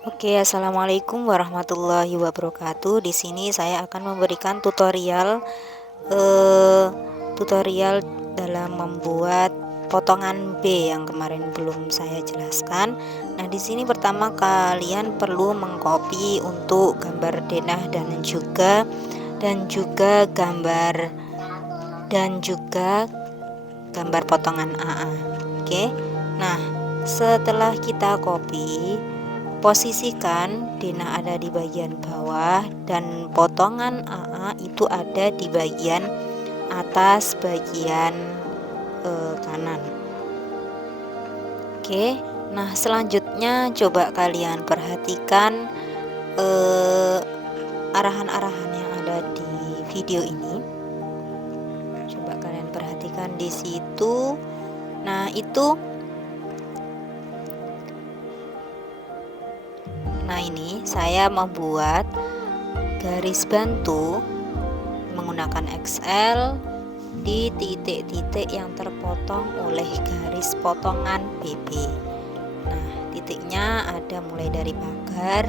Oke, assalamualaikum warahmatullahi wabarakatuh. Di sini saya akan memberikan eh, tutorial dalam membuat potongan B yang kemarin belum saya jelaskan. Nah, di sini pertama kalian perlu mengcopy untuk gambar denah dan juga gambar potongan AA. Oke. Nah, setelah kita copy, posisikan denah ada di bagian bawah dan potongan AA itu ada di bagian atas bagian kanan. Oke. Nah, selanjutnya coba kalian perhatikan arahan-arahan yang ada di video ini. Coba kalian perhatikan di situ. Nah, ini saya membuat garis bantu menggunakan XL di titik-titik yang terpotong oleh garis potongan BB. Nah, titiknya ada mulai dari pagar,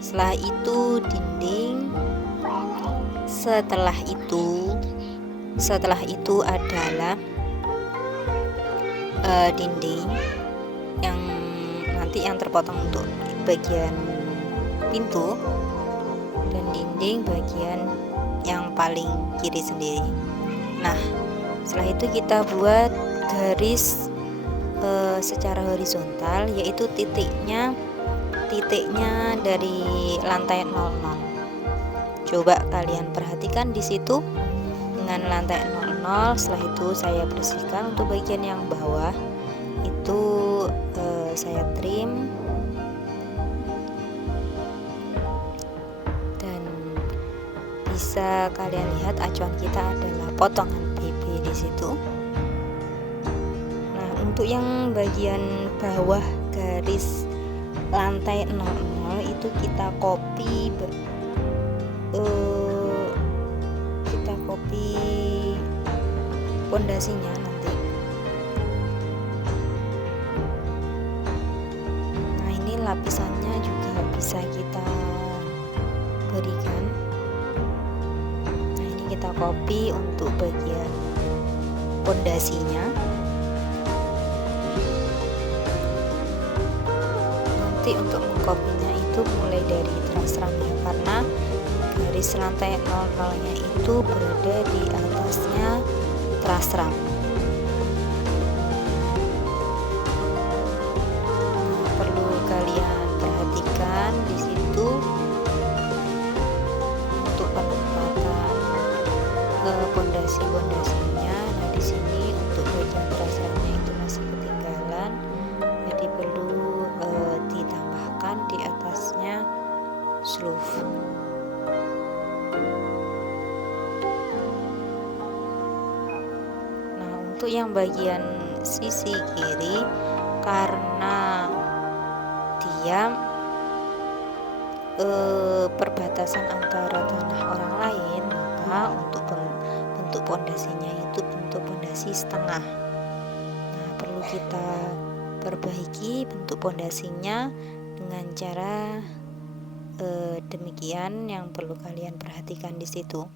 setelah itu dinding, setelah itu adalah dinding yang nanti yang terpotong untuk bagian pintu, dan dinding bagian yang paling kiri sendiri. Nah, setelah itu kita buat garis secara horizontal, yaitu titiknya dari lantai 00. Coba kalian perhatikan di situ dengan lantai 00. Setelah itu saya bersihkan untuk bagian yang bawah itu saya trim, dan bisa kalian lihat acuan kita adalah potongan BB di situ. Nah, untuk yang bagian bawah garis lantai 00 itu kita copy pondasinya nanti. Nah, ini lapisannya juga bisa kita berikan. Nah, ini kita copy untuk bagian pondasinya. Nanti untuk mengkopinya itu mulai dari transram ya, karena garis lantai 00 nya itu berada di atasnya transram. Nah, perlu kalian perhatikan di situ untuk penempatan pondasinya. Nah, di sini untuk bagian transramnya itu masih ketinggalan, jadi perlu ditambahkan di atasnya sleeve. Untuk yang bagian sisi kiri, karena dia perbatasan antara tanah orang lain, maka untuk bentuk pondasinya itu bentuk pondasi setengah. Nah, perlu kita perbaiki bentuk pondasinya dengan cara demikian, yang perlu kalian perhatikan di situ.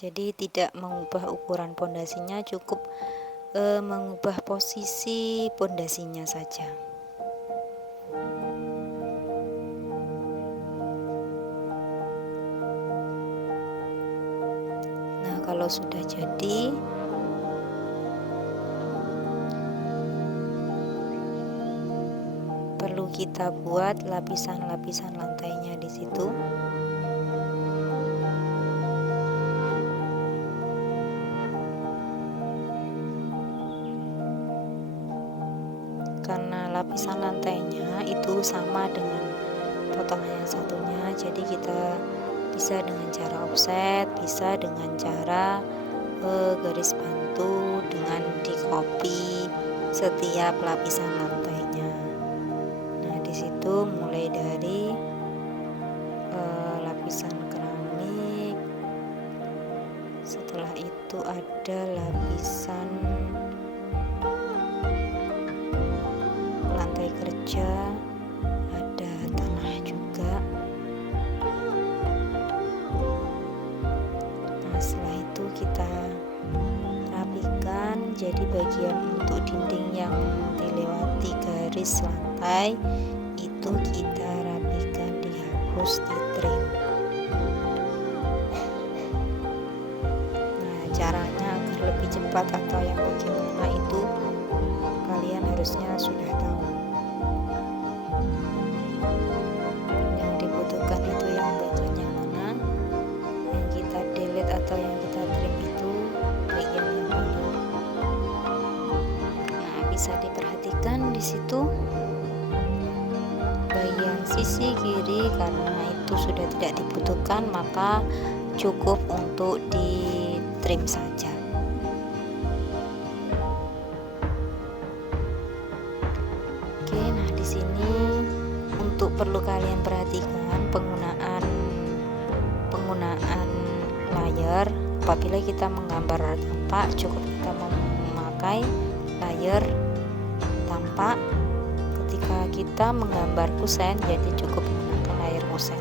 Jadi tidak mengubah ukuran pondasinya, cukup mengubah posisi pondasinya saja. Nah, kalau sudah jadi, perlu kita buat lapisan-lapisan lantainya di situ. Karena lapisan lantainya itu sama dengan potongan yang satunya, jadi kita bisa dengan cara offset, bisa dengan cara garis bantu dengan di copy setiap lapisan lantainya. Nah, di situ mulai dari lapisan keramik, setelah itu ada lapisan lantai kerja, Jadi bagian untuk dinding yang dilewati garis lantai itu kita rapikan, dihapus, ditrim. Nah, caranya agar lebih cepat atau yang bagaimana itu kalian harusnya sudah tahu. Yang dibutuhkan itu yang bagian yang mana, yang kita delete atau yang kita trim itu bagian yang mana. Nah, bisa diperhatikan di situ bagian sisi kiri, karena itu sudah tidak dibutuhkan maka cukup untuk di trim saja. Oke, nah di sini untuk perlu kalian perhatikan penggunaan layer. Apabila kita menggambar tampak, cukup kita memakai layer tampak. Ketika kita menggambar kusen, jadi cukup menggunakan layer kusen.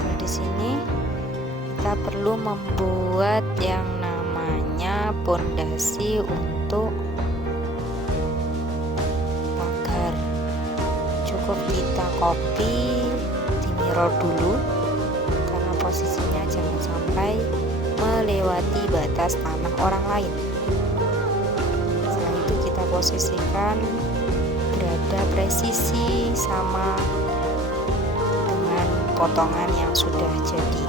Nah, di sini kita perlu membuat yang namanya pondasi untuk pagar. Cukup kita copy di mirror dulu, karena posisinya jangan sampai melewati batas tanah orang lain. Setelah itu kita posisikan berada presisi sama dengan potongan yang sudah jadi.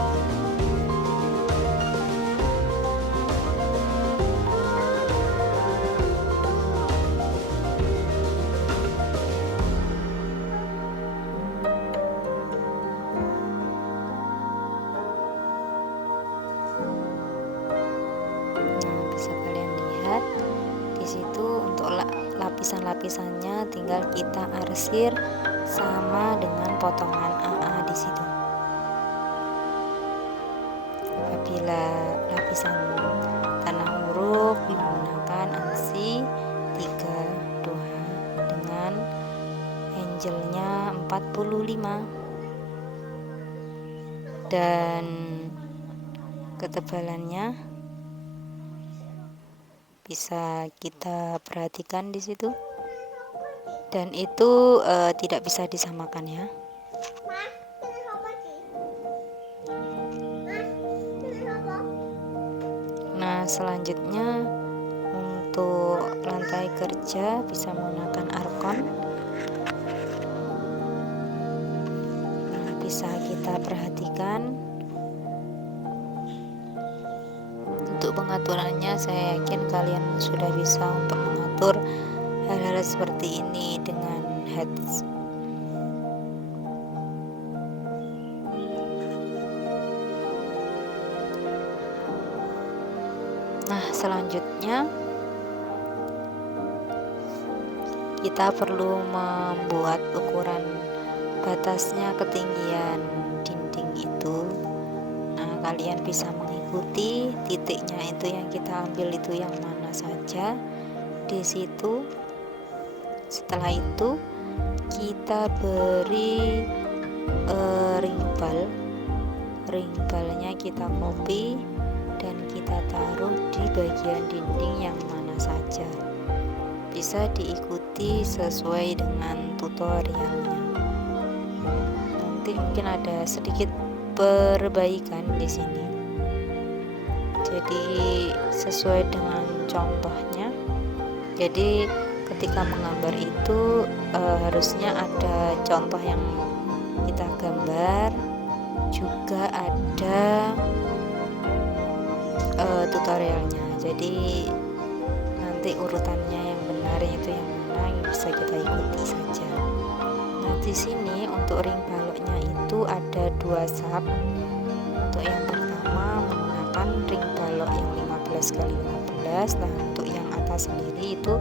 Bisa kalian lihat di situ untuk lapisan-lapisannya tinggal kita arsir sama dengan potongan AA di situ. Apabila lapisan tanah huruf menggunakan ANSI 32 dengan angelnya 45 dan ketebalannya bisa kita perhatikan di situ, dan itu tidak bisa disamakan ya. Nah, selanjutnya untuk lantai kerja bisa menggunakan arkon. Nah, bisa kita perhatikan. Untuk pengaturannya saya yakin kalian sudah bisa untuk mengatur hal-hal seperti ini dengan heads. Nah, selanjutnya kita perlu membuat ukuran batasnya, ketinggian dinding itu. Nah, kalian bisa mengikuti titiknya itu yang kita ambil itu yang mana saja di situ. Setelah itu kita beri ring balnya kita copy dan kita taruh di bagian dinding yang mana saja. Bisa diikuti sesuai dengan tutorialnya. Nanti mungkin ada sedikit perbaikan di sini. Jadi sesuai dengan contohnya. Jadi ketika menggambar itu harusnya ada contoh yang kita gambar, juga ada tutorialnya. Jadi nanti urutannya yang benar itu yang mana yang bisa kita ikuti saja. Nah, di sini untuk ring baloknya itu ada 2 sub. Untuk yang pertama menggunakan ring balok yang 15x15. Nah, untuk yang atas sendiri itu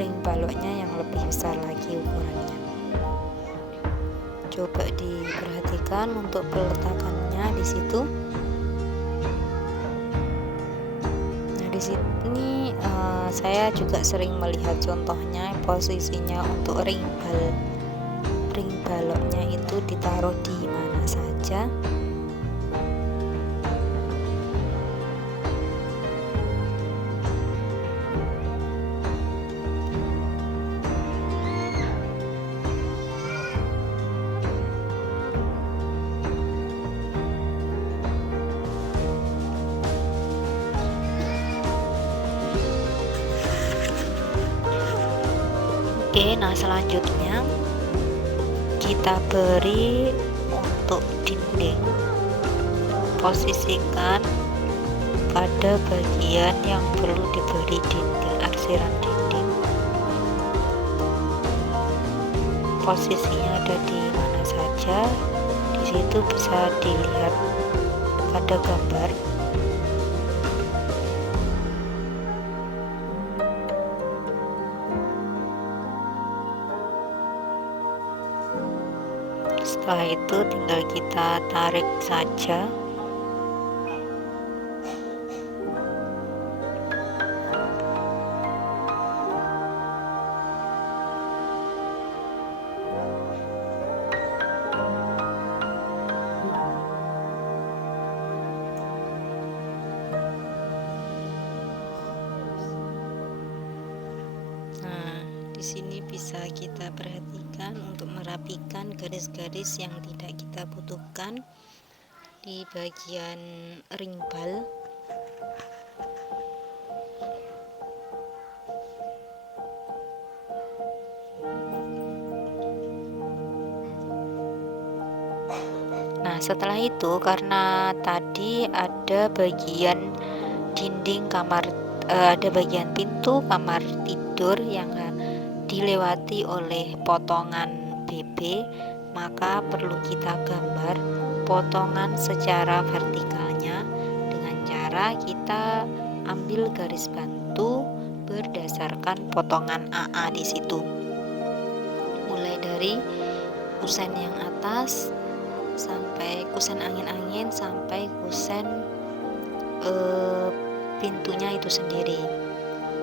ring baloknya yang lebih besar lagi ukurannya. Coba diperhatikan untuk peletakannya di situ. Nah, di sini saya juga sering melihat contohnya posisinya untuk ring baloknya itu ditaruh di mana saja. Oke, nah selanjutnya kita beri untuk dinding. Posisikan pada bagian yang perlu diberi dinding, arsiran dinding. Posisinya ada di mana saja, di situ bisa dilihat pada gambar. Setelah itu tinggal kita tarik saja. Di sini bisa kita perhatikan untuk merapikan garis-garis yang tidak kita butuhkan di bagian ring bal. Nah, setelah itu karena tadi ada bagian dinding kamar, ada bagian pintu kamar tidur yang dilewati oleh potongan BB, maka perlu kita gambar potongan secara vertikalnya dengan cara kita ambil garis bantu berdasarkan potongan AA di situ. Mulai dari kusen yang atas sampai kusen angin-angin sampai kusen pintunya itu sendiri.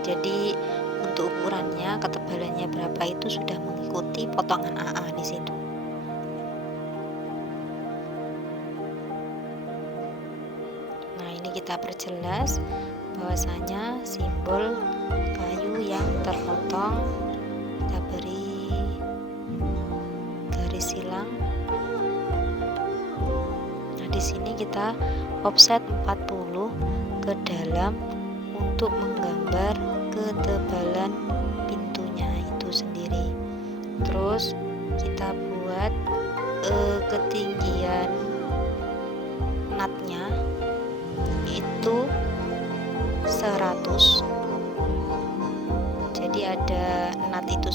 Jadi untuk ukurannya, ketebalannya berapa itu sudah mengikuti potongan AA di situ. Nah, ini kita perjelas bahwasanya simbol kayu yang terpotong kita beri garis silang. Nah, di sini kita offset 40 ke dalam untuk menggambar ketebalan pintunya itu sendiri. Terus kita buat ketinggian natnya itu 100. Jadi ada nat itu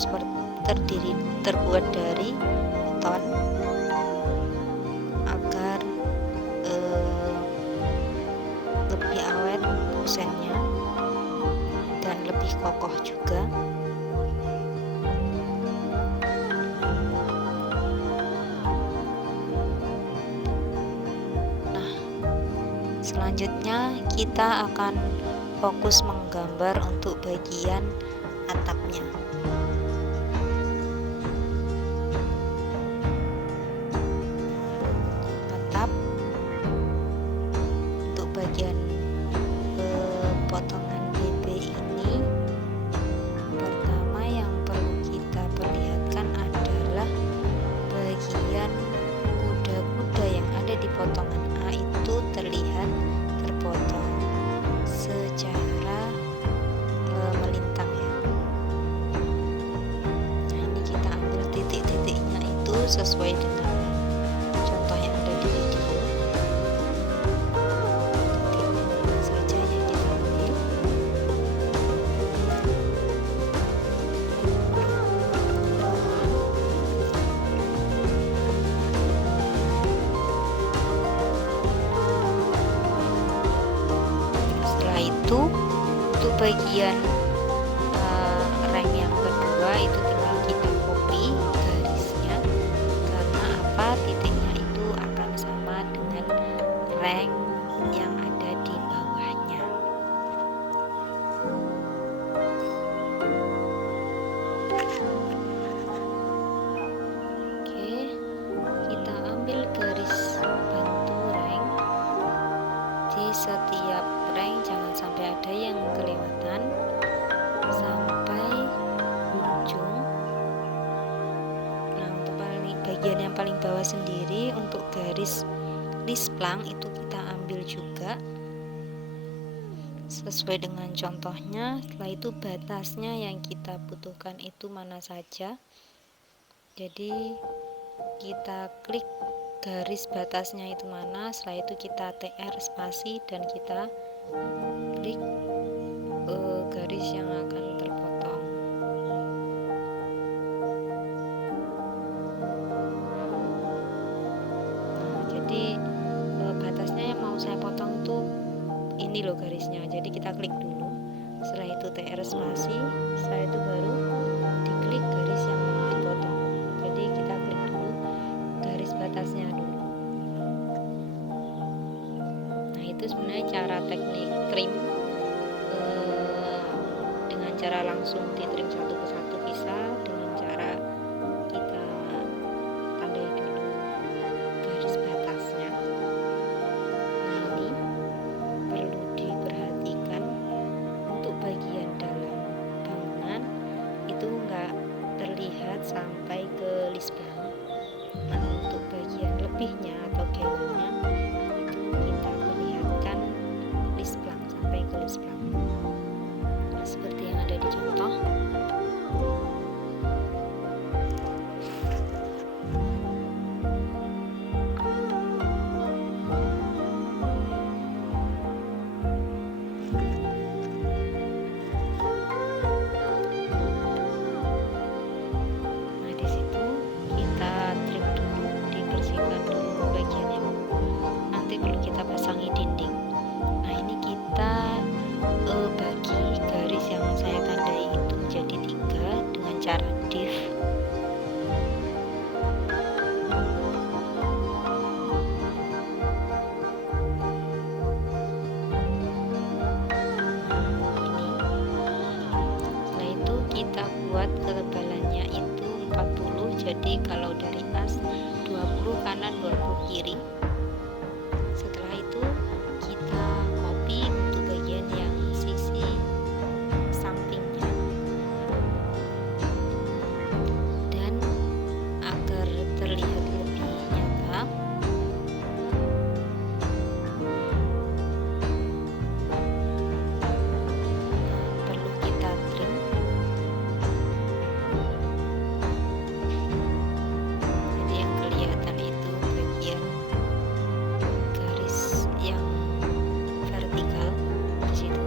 terbuat dari beton agar lebih awet kusennya dan lebih kokoh juga. Nah, selanjutnya kita akan fokus menggambar untuk bagian atapnya. Atap untuk bagian potongan BB ini, pertama yang perlu kita perlihatkan adalah bagian kuda-kuda yang ada di potongan A itu terlihat terpotong secara melintang ya. Nah, ini kita ambil titik-titiknya itu sesuai dengan contoh yang ada di video. Saja yang kita ambil. Setelah itu untuk bagian reng yang kedua itu tinggal kita copy garisnya, karena apa, titiknya itu akan sama dengan reng yang ada di bawahnya. Oke, kita ambil garis bantu reng. Di setiap reng jangan sampai ada yang kelewatan sampai ujung. Nah, untuk bagian yang paling bawah sendiri untuk garis lisplang itu kita ambil juga sesuai dengan contohnya. Setelah itu batasnya yang kita butuhkan itu mana saja, jadi kita klik garis batasnya itu mana. Setelah itu kita TR spasi dan kita klik garis yang akan terpotong. Nah, jadi batasnya yang mau saya potong itu ini loh garisnya, jadi kita klik dulu. Setelah itu TR spasi, setelah itu baru diklik garis yang mau dipotong. Jadi kita klik dulu garis batasnya dulu. Nah, itu sebenarnya cara teknik trim. Dengan cara langsung ditrim satu persatu bisa, dengan cara kita tandai dulu garis batasnya. Nah, ini perlu diperhatikan untuk bagian dalam bangunan itu enggak terlihat sampai ke lisbang. Nah, untuk bagian lebihnya atau gelnya itu kita perlihatkan lisbang sampai ke lisbang, seperti yang ada di contoh. Nah, di situ kita trim dulu, dibersihkan dulu bagian yang nanti perlu kita pasangi dinding. Nah, ini kita bagi garis yang saya tandai itu menjadi 3 dengan cara div. Setelah itu kita buat ketebalannya itu 40, jadi kalau dari as 20 kanan 20 kiri. Setelah itu kita copy untuk bagian yang sisi sampingnya, dan agar terlihat lebih nyata perlu kita trim. Jadi yang kelihatan itu bagian garis yang vertikal di situ.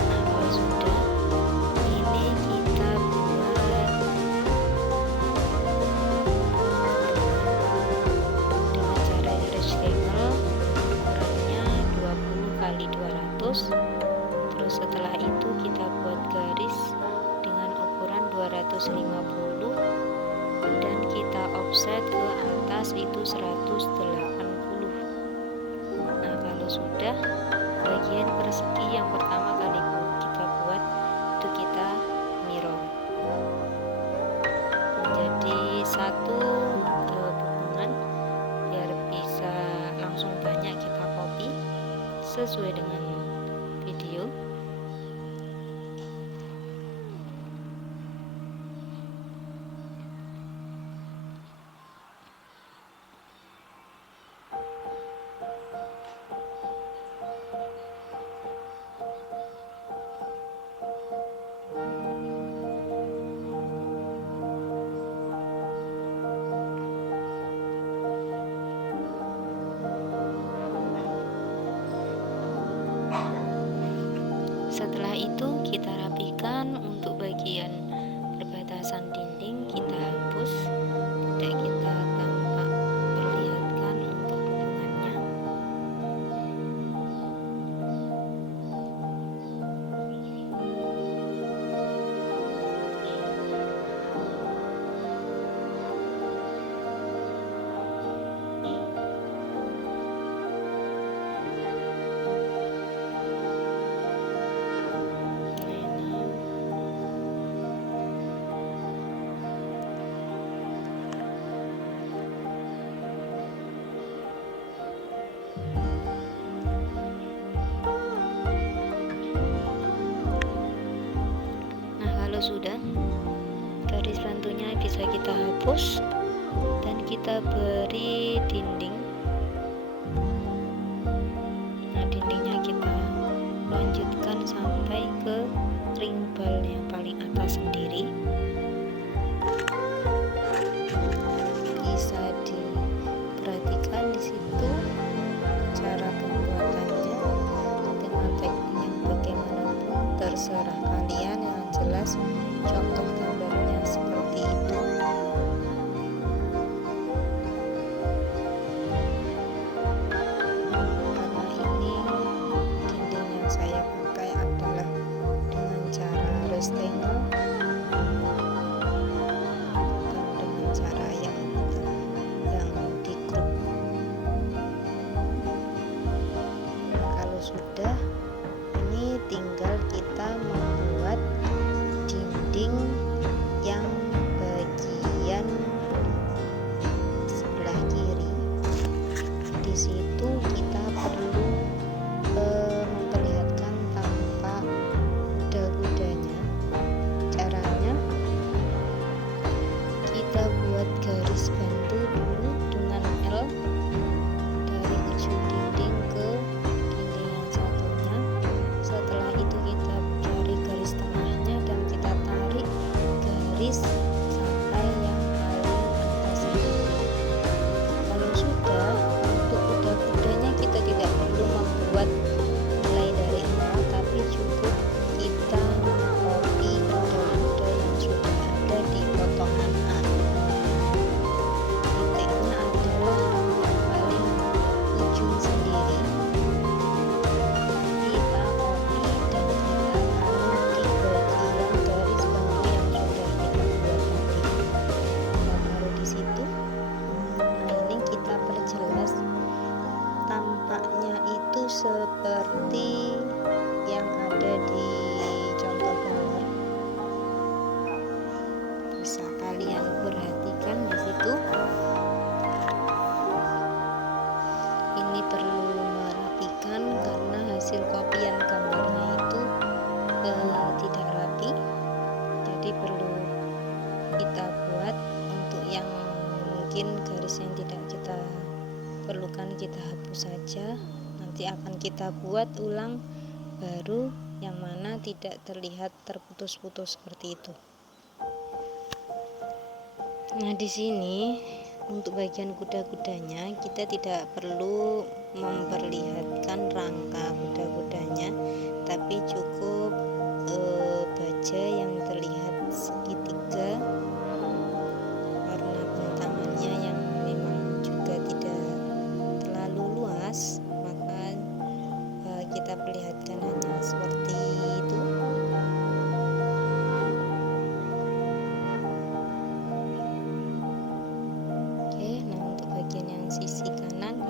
Nah, kalau sudah ini kita buat dengan cara rectangle, ukurannya 20 kali 200. Terus setelah itu kita buat garis dengan ukuran 250 dan kita offset ke atas itu 180. Nah, kalau sudah bagian persegi yang pertama kali kita buat itu kita mirror menjadi satu hubungan biar bisa langsung banyak kita copy sesuai dengan video. Setelah itu kita rapikan untuk bagian perbatasan dinding, kita hapus, tidak kita tampak perlihatkan untuk hubungannya. sudah, garis bantunya bisa kita hapus dan kita beri dinding. Nah, dindingnya kita lanjutkan sampai ke ring bal yang paling atas sendiri. Bisa diperhatikan di situ cara pembuatannya dengan teknik yang bagaimanapun terserah kalian, yang jelas contoh gambarnya seperti itu. Karena ini dinding yang saya pakai adalah dengan cara restengel, bukan dengan cara yang di grup. Kalau sudah, ini tinggal kita membuat dinding yang bagian sebelah kiri. Di situ kita perlu memperlihatkan tampak kuda-kudanya. Caranya kita buat garis bantu dulu dengan L dari ujung dinding ke dinding yang satunya. Setelah itu kita cari garis tengahnya dan kita tarik garis sampai yang paling atas itu. Kalau sudah, untuk kuda-kudanya kita tidak perlu membuat mulai dari nol, tapi cukup kita mengcopy kuda-kuda yang sudah ada di potongan A. Titiknya adalah yang paling ujung sendiri. Kita copy dan kita taruh di bagian garis bantu yang sudah kita buat tadi. Kita taruh di situ. Nah, ini kita perjelas tampaknya itu seperti yang ada di contoh gambar. Bisa kalian perhatikan di situ. Ini perlu merapikan karena hasil kopian gambarnya itu tidak rapi, jadi perlu kita buat. Untuk yang mungkin garis yang tidak kita perlukan kita hapus saja, nanti akan kita buat ulang baru yang mana tidak terlihat terputus-putus seperti itu. Nah, di sini untuk bagian kuda-kudanya kita tidak perlu memperlihatkan rangka kuda-kudanya, tapi cukup baja yang terlihat segitiga karena bentangannya yang memang juga tidak terlalu luas, maka kita perlihatkan hanya seperti itu. Oke, nah untuk bagian yang sisi kanan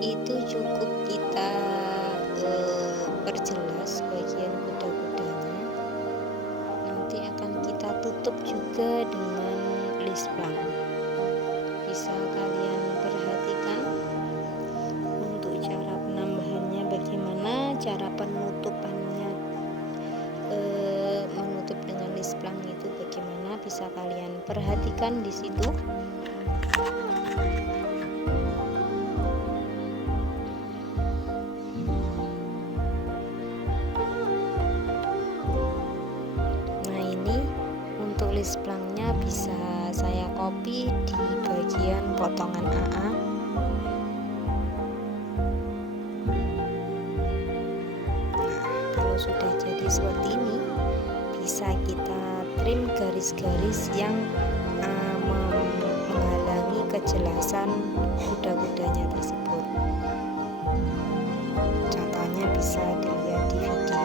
itu cukup kita perjelas bagian kuda-kudanya. Nanti akan kita tutup juga dengan list plan. Bisa kalian perhatikan untuk cara penambahannya bagaimana, cara penutupannya menutup dengan list plan itu bagaimana, bisa kalian perhatikan di situ. Nah, ini untuk list planknya bisa saya copy di bagian potongan AA. Nah, kalau sudah jadi seperti ini, bisa kita trim garis-garis yang menghalangi kejelasan kuda-kudanya tersebut. Contohnya bisa dilihat di video.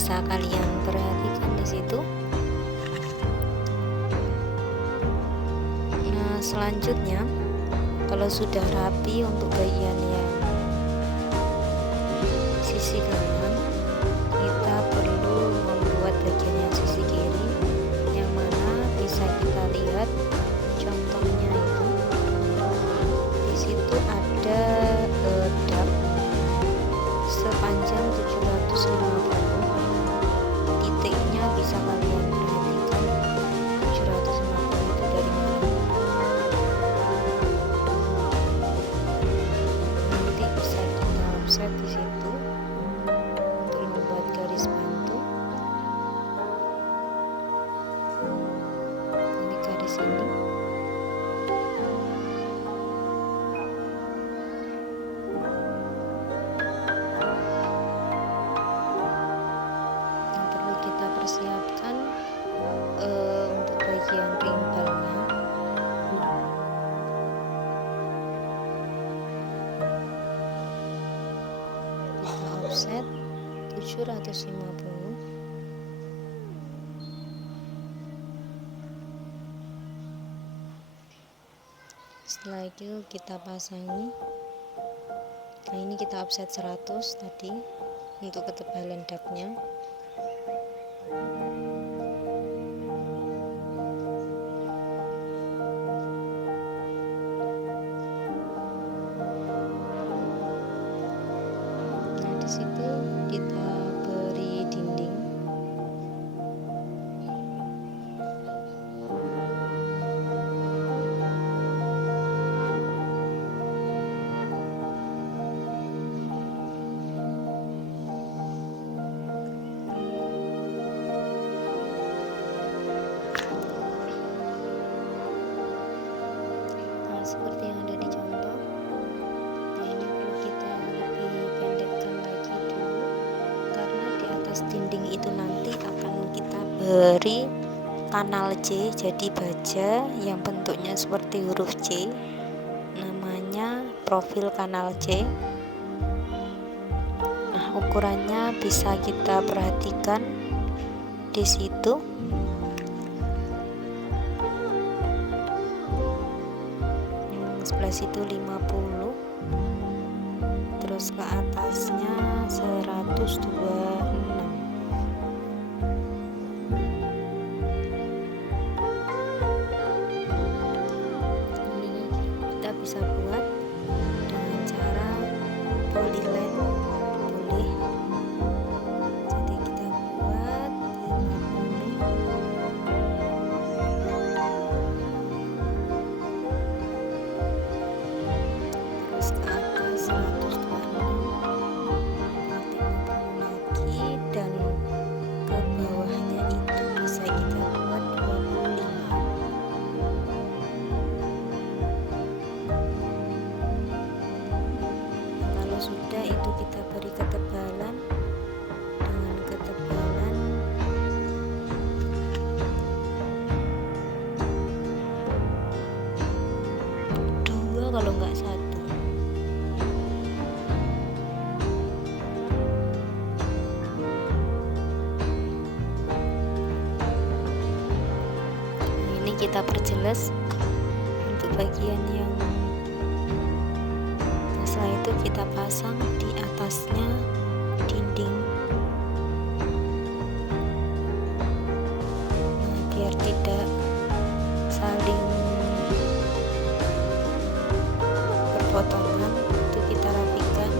bisa kalian perhatikan di situ. Nah, selanjutnya kalau sudah rapi untuk bagian yang sisi kanan, kita perlu membuat bagian yang sisi kiri, yang mana bisa kita lihat contohnya itu di situ ada dak sepanjang 750. Titiknya bisa kalian perhatikan 750 itu dari mana. Nanti bisa kita offset di situ untuk membuat garis bantu. Ini garis ini. Persiapkan untuk bagian rimbalnya. Kita offset 750. Setelah itu kita pasangi. Nah, ini kita offset 100 tadi untuk ketebalan daknya. Nah, di situ kita beri dinding. Seperti yang ada di contoh. Nah, ini perlu kita lebih pendekkan lagi dulu, karena di atas dinding itu nanti akan kita beri kanal C, jadi baja yang bentuknya seperti huruf C, namanya profil kanal C. Nah, ukurannya bisa kita perhatikan di situ. Sebelah situ 50, terus ke atasnya 126. Ini kita bisa buat dengan cara polyline, boleh. Jadi kita buat 50. Ke atas 126, 50 lagi, dan ke bawahnya itu bisa kita buat 25. Kalau sudah itu kita beri ketebalan dengan ketebalan 2 kalau nggak 1. Kita perjelas untuk bagian yang setelah itu kita pasang di atasnya dinding. Nah, biar tidak saling berpotongan, itu kita rapikan,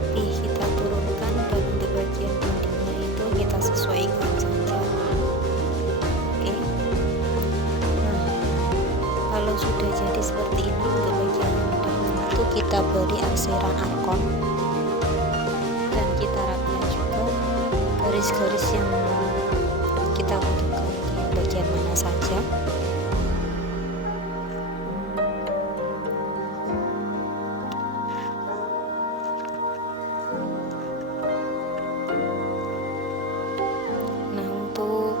lebih kita turunkan, dan untuk bagian dindingnya itu kita sesuaikan saja. Kalau sudah jadi seperti ini, untuk bagian dalamnya itu kita beri arseran arkon, dan kita rapikan juga garis-garis yang kita butuhkan di bagian mana saja. Nah, untuk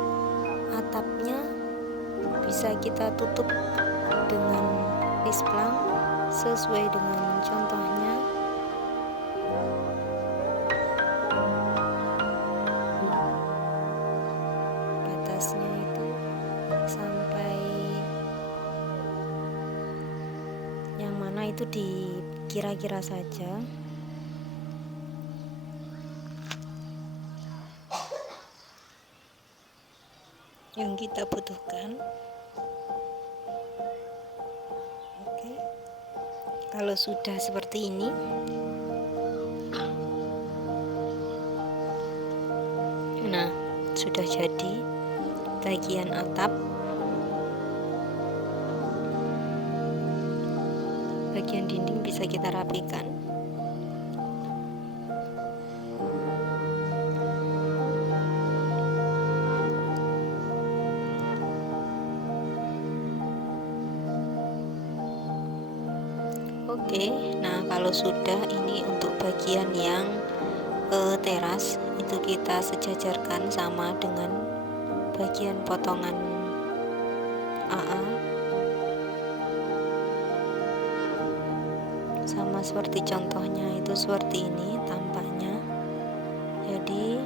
atapnya bisa kita tutup dengan pisplang sesuai dengan contohnya. itu dikira-kira saja. Yang kita butuhkan. Oke. Kalau sudah seperti ini, nah, sudah jadi bagian atap. Bagian dinding bisa kita rapikan. Oke, nah kalau sudah, ini untuk bagian yang teras itu kita sejajarkan sama dengan bagian potongan AA, sama seperti contohnya itu seperti ini tampaknya. Jadi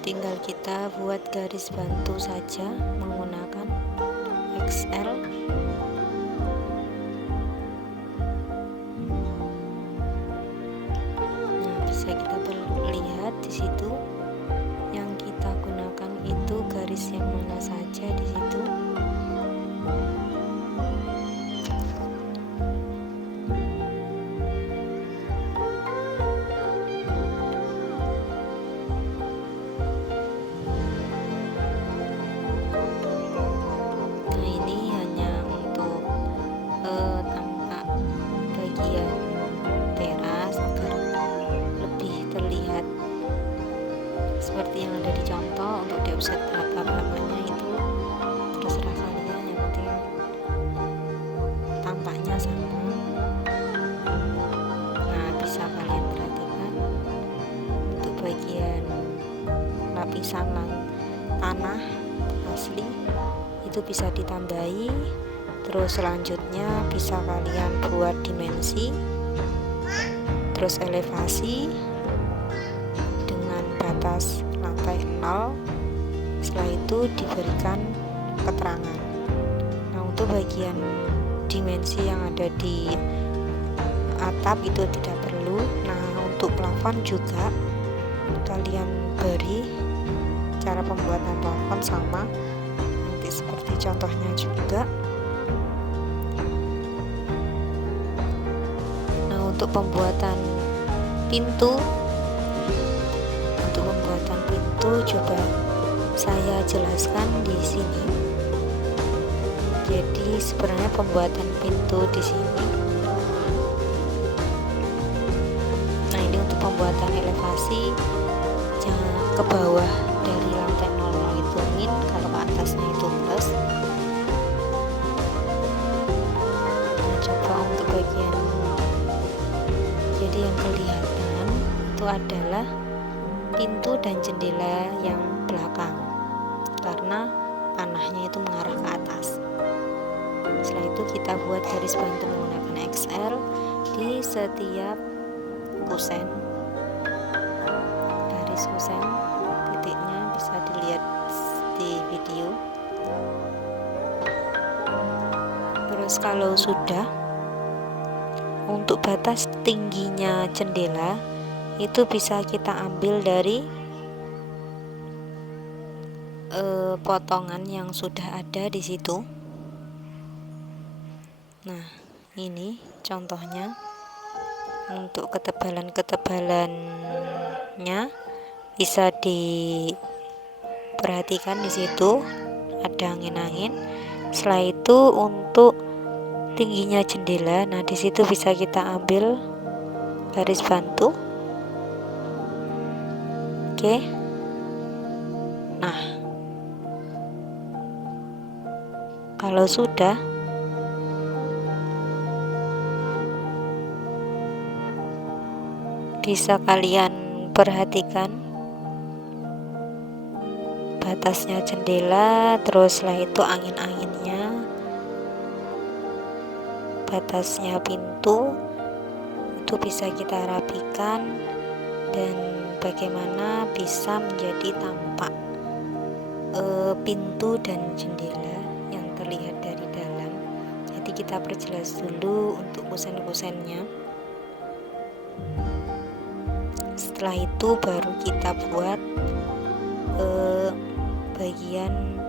tinggal kita buat garis bantu saja menggunakan XL. Bisa kita lihat di situ yang kita gunakan itu garis yang mana saja di situ. Nah, ini hanya untuk tampak bagian teras agar lebih terlihat seperti yang ada di contoh. Untuk di offset berapa-berapanya itu terserah kalian, yang penting tampaknya sama. Nah, bisa kalian perhatikan untuk bagian lapisan tanah asli itu bisa ditambahi. Terus selanjutnya bisa kalian buat dimensi, terus elevasi dengan batas lantai 0. Setelah itu diberikan keterangan. Nah, untuk bagian dimensi yang ada di atap itu tidak perlu. Nah, untuk plafon juga kalian beri cara pembuatan plafon sama nanti seperti contohnya juga. Nah, untuk pembuatan pintu coba saya jelaskan di sini. Jadi sebenarnya pembuatan pintu di sini. Nah, ini untuk pembuatan elevasi, jangan ke bawah dari lantai 00 itu min, kalau ke atasnya itu plus. Nah, coba untuk bagian, jadi yang kelihatan itu adalah pintu dan jendela yang belakang karena panahnya itu mengarah ke atas. Setelah itu kita buat garis bantu menggunakan XL di setiap kusen. Garis kusen titiknya bisa dilihat di video. Terus kalau sudah, untuk batas tingginya jendela itu bisa kita ambil dari potongan yang sudah ada di situ. Nah, ini contohnya. Untuk ketebalannya bisa diperhatikan di situ ada angin-angin. Setelah itu untuk tingginya jendela, nah di situ bisa kita ambil garis bantu. Oke. Nah, kalau sudah, bisa kalian perhatikan batasnya jendela, terus setelah itu angin-anginnya, batasnya pintu itu bisa kita rapikan, dan bagaimana bisa menjadi tampak pintu dan jendela yang terlihat dari dalam. Jadi Nanti kita perjelas dulu untuk kusen-kusennya. Setelah itu baru kita buat bagian